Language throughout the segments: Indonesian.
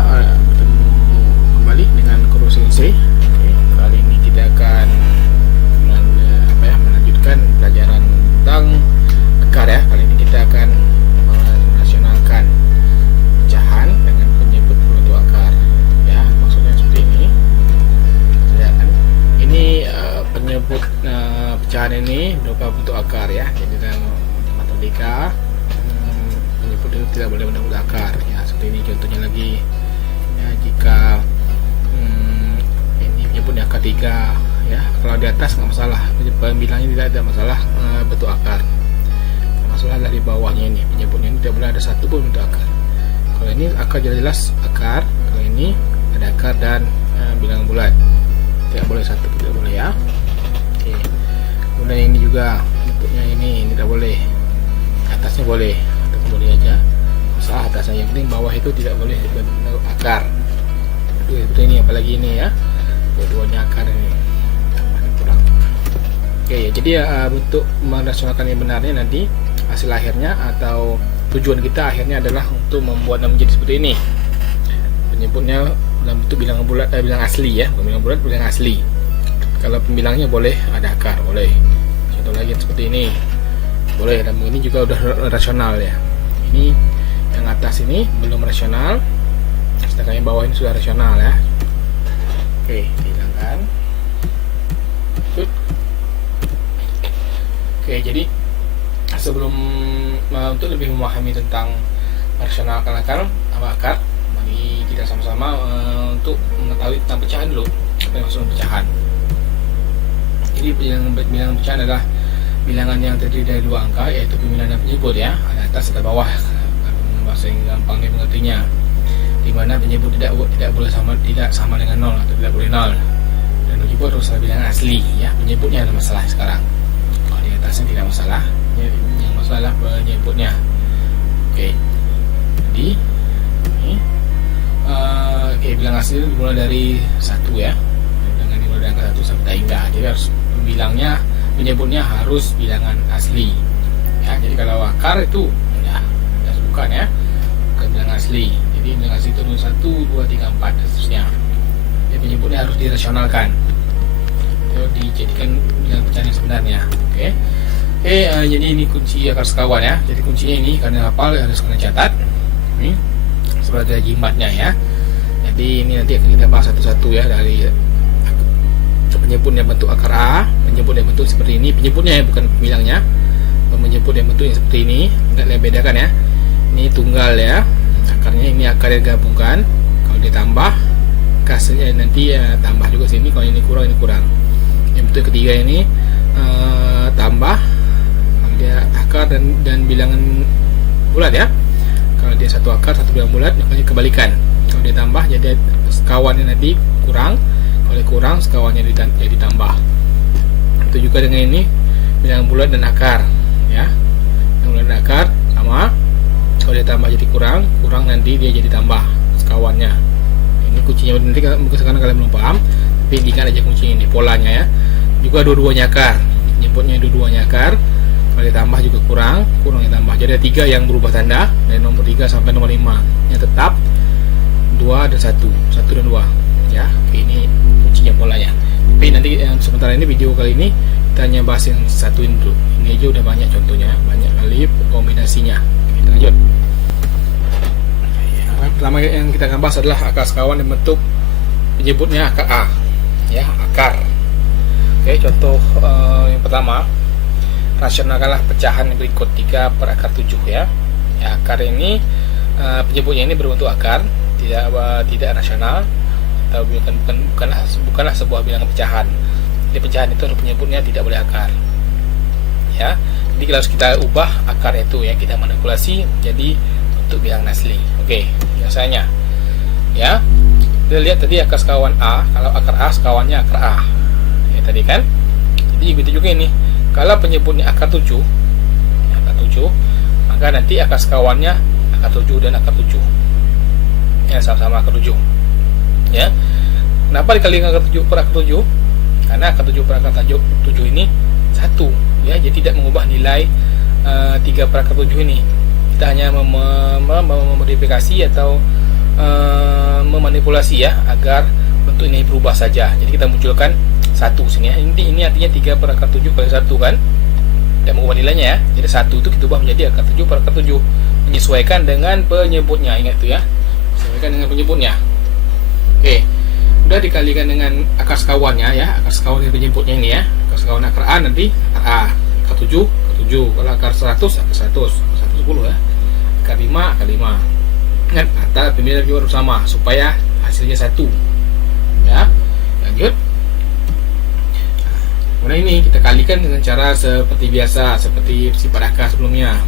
bertemu kembali dengan Guru Sensei. Kali ini kita akan melanjutkan pelajaran tentang akar ya. Kali ini kita akan merasionalkan pecahan dengan penyebut berbentuk akar ya. Maksudnya seperti ini. Ini penyebut pecahan ini berupa bentuk akar ya. Jadi dalam matematika penyebut itu tidak boleh bentuk akar ya. Seperti ini contohnya lagi ya, jika ini penyebutnya akar 3 ya, kalau di atas nggak masalah, pembilangnya tidak ada masalah bentuk akar. Masalah dari bawahnya ini penyebutnya ini tidak boleh ada satu pun bentuk akar. Kalau ini akar jelas akar, kalau ini ada akar dan bilangan bulat, tidak boleh satu, tidak boleh ya. Oke. Kemudian ini juga bentuknya ini tidak boleh, atasnya boleh, atas boleh aja, masalah atasnya, yang penting bawah itu tidak boleh bentuk akar. Itu seperti ini, apalagi ini ya, dua-duanya akar ini kurang. Oke ya, jadi bentuk merasionalkan yang benarnya nanti hasil akhirnya atau tujuan kita akhirnya adalah untuk membuatnya menjadi seperti ini. Penyebutnya dalam bentuk bilangan bulat, bilangan asli ya, bukan bilangan bulat, bilangan asli. Kalau pembilangnya boleh ada akar, boleh. Contoh lagi seperti ini, boleh. Dan ini juga udah rasional ya. Ini yang atas ini belum rasional, sedangkan yang bawah ini sudah rasional ya. Oke, hilangkan. Oke, jadi sebelum untuk lebih memahami tentang merasionalkan akar, mari kita sama-sama untuk mengetahui tentang pecahan dulu. Apa yang maksud pecahan? Jadi bilangan pecahan adalah bilangan yang terdiri dari dua angka, yaitu pembilangan dan penyebut ya, ada atas ada bawah, bahasa yang gampang mengertinya, di mana penyebut tidak sama dengan 0 atau tidak boleh 0, dan penyebut harus bilangan asli ya. Penyebutnya ada masalah sekarang, kalau di atasnya tidak masalah, yang masalah penyebutnya. Oke, jadi ini bilangan asli dimulai dari 1 ya, dengan dimulai dari angka 1 sampai hingga. Jadi harus bilangnya, penyebutnya harus bilangan asli ya. Jadi kalau akar itu ya bukan ya, bukan bilangan asli. Jadi bilangan asli itu 1, 2, 3, 4 dan seterusnya. Jadi penyebutnya harus dirasionalkan, itu dijadikan bilangan pecahan yang sebenarnya. Oke. Jadi ini kunci akar sekawan ya. Jadi kuncinya ini karena hafal harus kena catat ini sebagai jimatnya ya. Jadi ini nanti akan kita bahas satu-satu ya, dari penyebutnya bentuk akar A, penyebut yang bentuk seperti ini, penyebutnya ya, bukan pembilangnya. Menyebut yang bentuk yang seperti ini, tidak bedakan ya. Ini tunggal ya, akarnya ini akar yang gabungkan. Kalau ditambah hasilnya nanti ya tambah juga sini. Kalau ini kurang. Yang bentuk ketiga ini tambah, kalau dia akar dan bilangan bulat ya. Kalau dia satu akar satu bilangan bulat, makanya kebalikan. Kalau dia tambah jadi sekawannya nanti kurang, kalau dia kurang sekawannya jadi tambah. Itu juga dengan ini bilangan bulat dan akar ya. Yang bulat dan akar sama, kalau dia tambah jadi kurang nanti dia jadi tambah sekawannya. Ini kuncinya, nanti mungkin sekarang kalian belum paham, tapi ingat aja kuncinya ini, polanya ya. Juga dua-duanya akar, nyebutnya dua-duanya akar. Kalau ditambah juga kurang ditambah. Jadi ada 3 yang berubah tanda, dari nomor 3 sampai nomor 5 yang tetap 2 dan 1 dan 2 ya. Oke, ini kuncinya polanya. Tapi nanti sementara ini video kali ini kita hanya bahas yang satu ini dulu. Ini aja udah banyak contohnya, banyak kali kombinasinya. Kita lanjut. Pertama yang kita akan bahas adalah akar sekawan yang bentuk penyebutnya akar A ya, akar. Oke, contoh yang pertama, rasionalkanlah pecahan yang berikut 3 per akar 7 ya. Ya, akar ini penyebutnya ini berbentuk akar, tidak rasional, atau bukanlah sebuah bilangan pecahan. Jadi pecahan itu penyebutnya tidak boleh akar ya. Jadi kalau kita ubah akar itu ya, kita manipulasi jadi bentuk bilangan asli. Oke, biasanya ya kita lihat tadi akar sekawan A, kalau akar A sekawannya akar A ya tadi kan. Jadi begitu juga ini, kalau penyebutnya akar 7 maka nanti akar sekawannya akar 7 dan akar 7 ya, sama-sama akar 7 ya. Kenapa dikalikan akar 7 per akar 7? Karena akar 7 per akar 7 ini 1 ya, jadi tidak mengubah nilai 3 per akar 7 ini. Kita hanya memodifikasi atau memanipulasi ya agar bentuk ini berubah saja. Jadi kita munculkan 1 sini ya. Ini artinya 3 per akar 7 kali 1 kan. Dan mengubah nilainya ya. Jadi 1 itu kita ubah menjadi akar 7 per akar 7. Menyesuaikan dengan penyebutnya. Ingat itu ya. Menyesuaikan dengan penyebutnya. Oke. Udah dikalikan dengan akar sekawannya ya. Akar sekawan dari penyebutnya ini ya. Akar sekawan akar A nanti akar A. Akar 7, akar 7. Kalau akar 100, akar 100. Akar 110 ya. Akar 5, akar 5. Ingat, kata pemilihan keyword sama supaya hasilnya 1. Ya. Lanjut. Kemudian ini kita kalikan dengan cara seperti biasa, seperti sifat akar sebelumnya.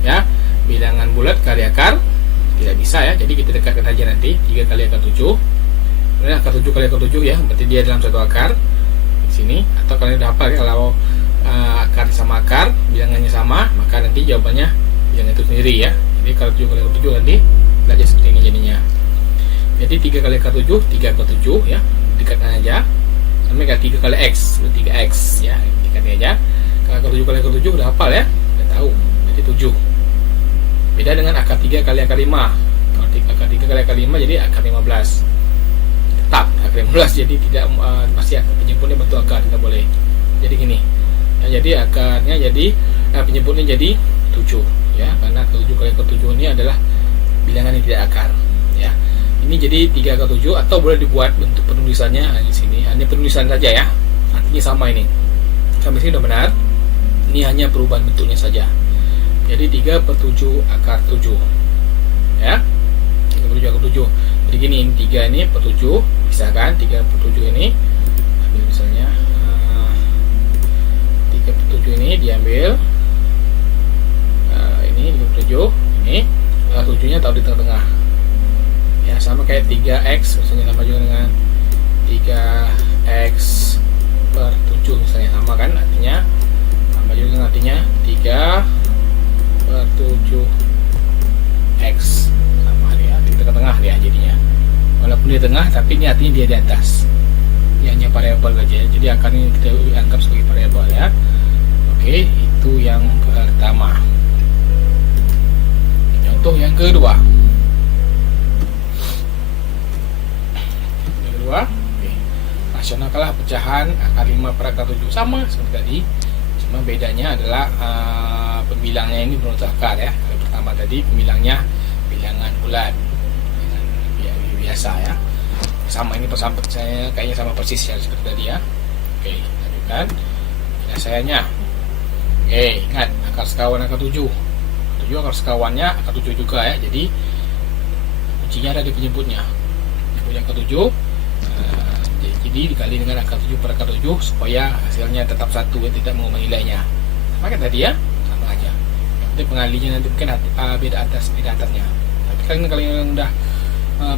Ya, bilangan bulat kali akar tidak bisa ya, jadi kita dekatkan aja nanti 3 kali akar 7. Kemudian akar 7 kali akar 7 ya, berarti dia dalam satu akar di sini. Atau kalian udah hafal ya, kalau akar sama akar, bilangannya sama, maka nanti jawabannya bilangan itu sendiri ya. Jadi kalau 7 kali akar 7 nanti belajar seperti ini jadinya. Jadi 3 kali akar 7, 3 akar 7 ya, dekatkan aja. Sampai ke 3 kali X, 3X ya, dekatkan aja. Kalau akar 7 kali akar 7 udah hafal ya, udah tahu, jadi 7. Beda dengan akar 3 kali akar 5. Kalau akar 3 kali akar 5 jadi akar 15. Tetap akar 15, jadi tidak masih akar penyebutnya bentuk akar, tidak boleh. Jadi gini. Ya, jadi akarnya jadi penyebutnya jadi 7 ya, karena akar 7 kali akar 7 ini adalah bilangan yang tidak akar ya. Ini jadi 3 akar 7, atau boleh dibuat bentuk penulisannya di sini. Hanya penulisan saja ya. Artinya sama ini. Sampai sini sudah benar. Ini hanya perubahan bentuknya saja. Jadi 3 per 7 akar 7. Ya. 3 per 7 akar 7. Jadi gini, ini 3 ini per 7, bisa kan? 3 per 7 ini. Ambil misalnya 3 per 7 ini diambil. Ini 3 per 7, ini. Akar 7-nya taruh di tengah-tengah. Ya, sama kayak 3x misalnya, sama juga dengan 3x per 7 misalnya, sama kan artinya, sama juga dengan artinya 3 per 7x, sama dia di tengah-tengah dia jadinya, walaupun di tengah tapi ini artinya dia di atas. Ini hanya variabel saja, jadi akarnya kita anggap sebagai variabel ya. Oke, itu yang pertama. Contoh yang kedua. Oke. Rasional kalah pecahan akar 5 per akar 7, sama seperti tadi, cuma bedanya adalah pembilangnya ini menurut akar ya. Kalau pertama tadi pembilangnya bilangan bulat, biasa ya, sama ini saya kayaknya sama persis ya seperti tadi ya. Oke, lanjutkan penyelesaiannya. Oke, ingat akar sekawan akar 7 akar sekawannya akar 7 juga ya, jadi kuncinya ada di penyebutnya. Penyebut akar 7 jadi dikali dengan akar 7 per akar 7 supaya hasilnya tetap 1 ya, tidak mengubah nilainya. Sama kayak tadi ya, sama aja. Yang penting pengalinya nanti mungkin beda atasnya. Tapi kalau yang udah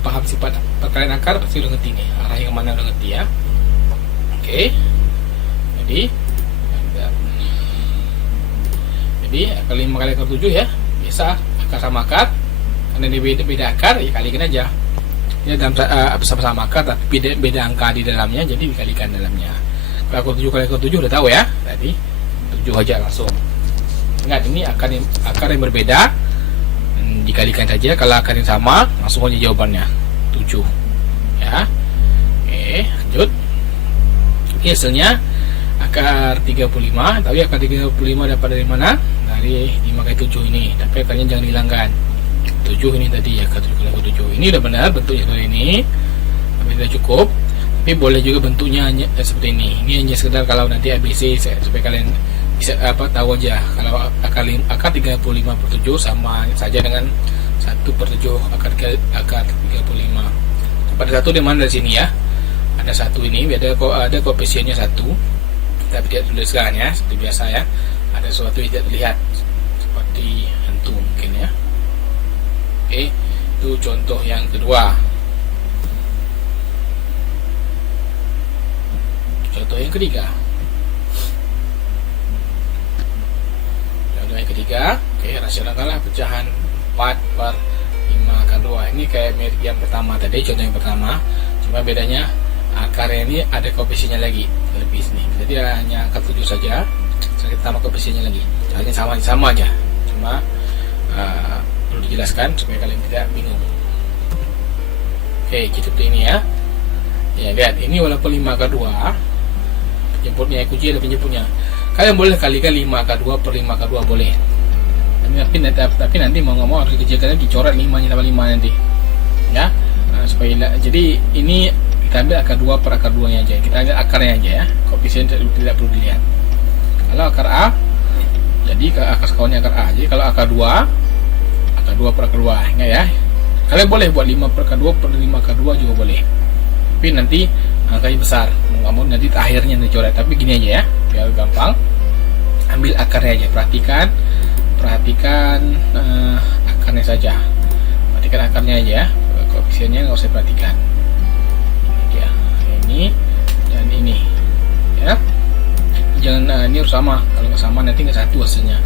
paham sifat perkalian akar pasti udah ngerti nih, arah yang mana udah ngerti ya. Oke. Jadi akar 5 kali akar 7 ya, biasa akar sama akar, karena ini beda akar ya kalikan aja. Ya, dalam sama-sama akar tapi beda angka di dalamnya, jadi dikalikan dalamnya. Kalau 7 kali 7 udah tahu ya, tadi 7 aja langsung. Ingat, ini akar yang berbeda, dikalikan saja. Kalau akar yang sama langsung aja jawabannya 7 ya. Oke, lanjut. Oke, hasilnya akar 35, tapi akar 35 dapat dari mana? Dari 5 kali 7 ini, tapi akarnya jangan dihilangkan. 7 ini tadi ya, akar 7 kali 7 ini udah benar bentuknya seperti ini, tapi sudah cukup. Tapi boleh juga bentuknya hanya seperti ini. Ini hanya sekedar kalau nanti ABC supaya kalian bisa tahu aja. Kalau akar 35 per 7 sama saja dengan 1 per 7 akar 35. Pada 1 di mana, dari sini ya. Ada 1 ini, ada koefisiennya 1. Tapi tidak tuliskan ya, seperti biasa ya. Ada sesuatu yang tidak terlihat seperti hantu mungkin ya. Oke, itu contoh yang kedua. Contoh yang ketiga. Oke, rasional kalah pecahan 4 per 5 akar 2. Ini kayak mirip yang pertama tadi, contoh yang pertama. Cuma bedanya akarnya ini ada koefisiennya lagi lebih sini. Jadi hanya akar 7 saja. Kita tambah koefisiennya lagi. Caranya sama aja. Cuma perlu dijelaskan supaya kalian tidak bingung. Oke, seperti ini ya. Ya, lihat ini walaupun 5 akar 2, penjemputnya kunci ada penjemputnya. Kalian boleh kalikan 5 akar 2 per 5 akar 2 boleh. Tapi nanti mau nggak mau harus dikerjakan dicoret 5 tambah 5 nanti. Ya. Nah, supaya jadi ini kita ambil akar 2 per akar 2 nya aja. Kita ambil akarnya aja ya. Koefisien tidak perlu dilihat. Kalau akar A, jadi akar sekawannya akar A. Jadi kalau akar 2 per akar 2, ingat ya. Kalian boleh buat 5 per akar 2 per 5 akar 2 juga boleh. Tapi nanti angkanya besar, nggak mau nanti akhirnya dicoret. Tapi gini aja ya, biar gampang. Ambil akarnya aja, perhatikan akarnya saja. Perhatikan akarnya aja ya, koefisiennya nggak usah perhatikan. Ya, ini dan ini, ya. Jangan ini harus sama. Kalau nggak sama nanti nggak satu hasilnya.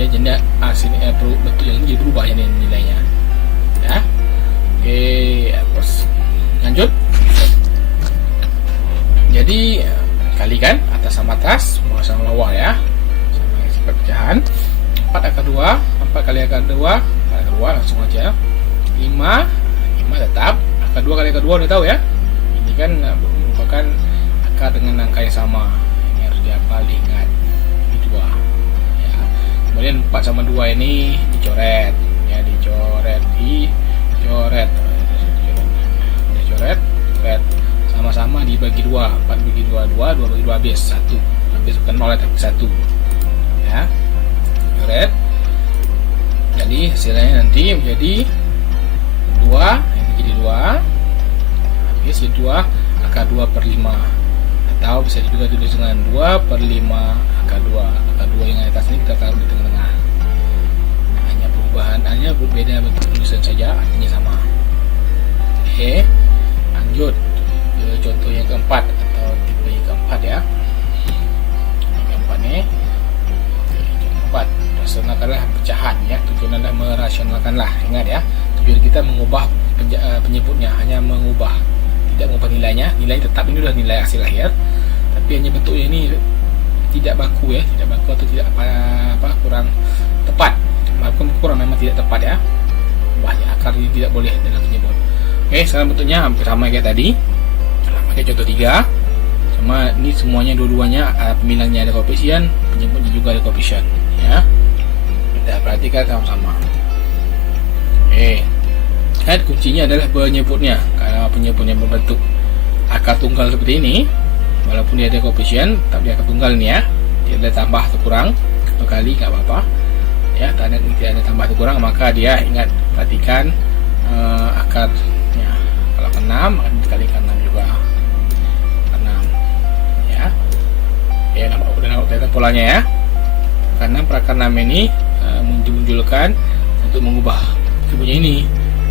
Ya, jadi hasilnya bentuk yang ini berubah ya nilainya. Ya, oke, terus lanjut. Jadi kalikan atas sama atas, bawah sama bawah ya, sama sifat pecahan. 4 akar 2, 4 kali akar 2, 4 akar 2 langsung aja. 5 tetap. Akar 2 kali akar 2 udah tahu ya. Ini kan merupakan akar dengan angka yang sama. Ini harus dihafal, diingat. Ini 2. Ya. Kemudian 4 sama 2 ini dicoret. Ya, dicoret. Sama-sama dibagi 2. 4 bagi 2, 2 bagi 2 habis 1. Habis bukan 0 tapi 1. Ya. Coret. Jadi hasilnya nanti menjadi 2. Ini jadi 2. Habis 2 akar 2 per 5. Atau bisa juga tulis dengan 2 per 5 akar 2. Akar 2 yang atas ini kita taruh di tengah-tengah. Hanya berbeda bentuk tulisan saja, artinya sama. Oke, lanjut ke contoh yang keempat atau tipe yang keempat ya. Yang keempat nih. Yang keempat, rasionalkanlah pecahan ya. Tujuan adalah merasionalkanlah. Ingat ya, tujuan kita mengubah penyebutnya, hanya mengubah, tidak mengubah nilainya. Nilai tetap ini sudah nilai hasil akhir, tapi hanya bentuknya ini tidak baku ya, tidak baku atau tidak kurang tepat. Maupun kurang memang tidak tepat ya. Banyak akar ini tidak boleh dalam penyebut. Oke, sekarang bentuknya hampir sama kayak tadi. Pakai contoh 3. Cuma ini semuanya dua-duanya pemilangnya ada koefisien, penyebutnya juga ada koefisien ya. Kita perhatikan sama-sama. Oke. Kan kuncinya adalah penyebutnya. Kalau penyebutnya berbentuk akar tunggal seperti ini, walaupun dia ada koefisien, tapi akar tunggal ini ya, dia ada tambah atau kurang atau kali nggak apa-apa. Ya, tidak ada tambah atau kurang, maka dia ingat perhatikan akarnya. Kalau ke 6 akan dikalikan 6 juga. 6 ya. Ya, udah kelihatan polanya ya. Karena per akar 6 ini memunculkan untuk mengubah bentuknya ini.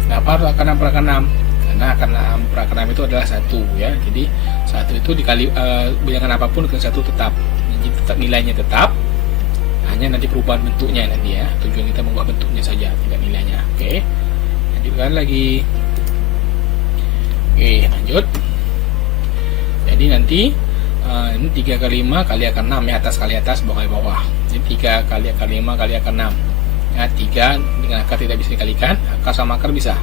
Kenapa harus akar 6 per akar 6? Karena akar 6 per akar 6 itu adalah 1 ya. Jadi 1 itu dikali bilangan apapun dengan 1 tetap. Jadi tetap nilainya tetap. Hanya nanti perubahan bentuknya nanti ya. Tujuan kita mengubah bentuknya saja, tidak nilainya. Oke. Lanjutkan lagi. Oke, lanjut. Jadi nanti ini 3 kali 5 kali akar 6 ya, atas kali atas, bawah kali bawah. Jadi 3 kali akar 5 kali akar 6. Ya, 3 dengan akar tidak bisa dikalikan, akar sama akar bisa.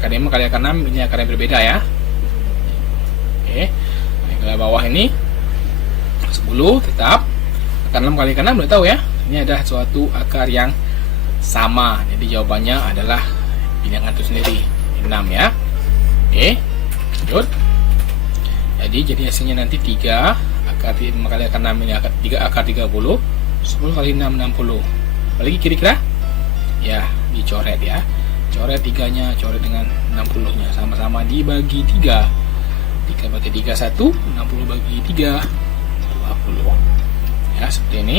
Akar 5 kali akar 6 ini akar yang berbeda ya. Oke. Kalau bawah ini 10 tetap. Akar 6 kali akar 6 udah tahu ya. Ini adalah suatu akar yang sama. Jadi jawabannya adalah bilangan itu sendiri, 6 ya. Oke, lanjut. Jadi hasilnya nanti 3 akar 5 kali akar 6 ini akar 3 akar 30. 10 kali 6 60. Apalagi kira-kira? Ya, dicoret ya. Coret 3-nya, coret dengan 60-nya, sama-sama dibagi 3. 3 bagi 3 1, 60 bagi 3 20. Ya, seperti ini.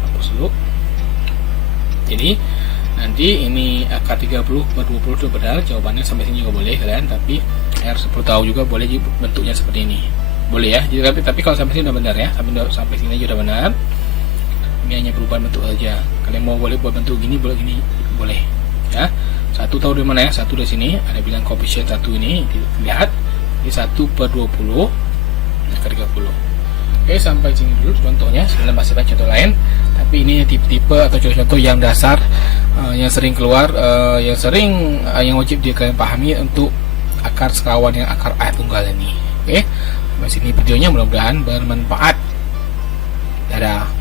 Hapus dulu. Jadi nanti ini akar 30 per 20 itu benar. Jawabannya sampai sini juga boleh kalian, tapi harus perlu tahu juga boleh bentuknya seperti ini. Boleh ya. Jadi, tapi kalau sampai sini udah benar ya. Sampai sini aja udah benar. Ini hanya perubahan bentuk aja. Kalian mau boleh buat bentuk gini, boleh gini, boleh. Ya. 1 tahu dari mana ya? 1 dari sini. Ada bilang koefisien 1 ini dilihat. Ini 1 per 20 akar 30. Oke, sampai sini dulu contohnya. Sebenarnya masih banyak contoh lain, tapi ini tipe-tipe atau contoh-contoh yang dasar, yang sering keluar, yang wajib kalian pahami untuk akar sekawan yang akar A tunggal ini. Oke, sampai sini videonya, mudah-mudahan bermanfaat. Dadah.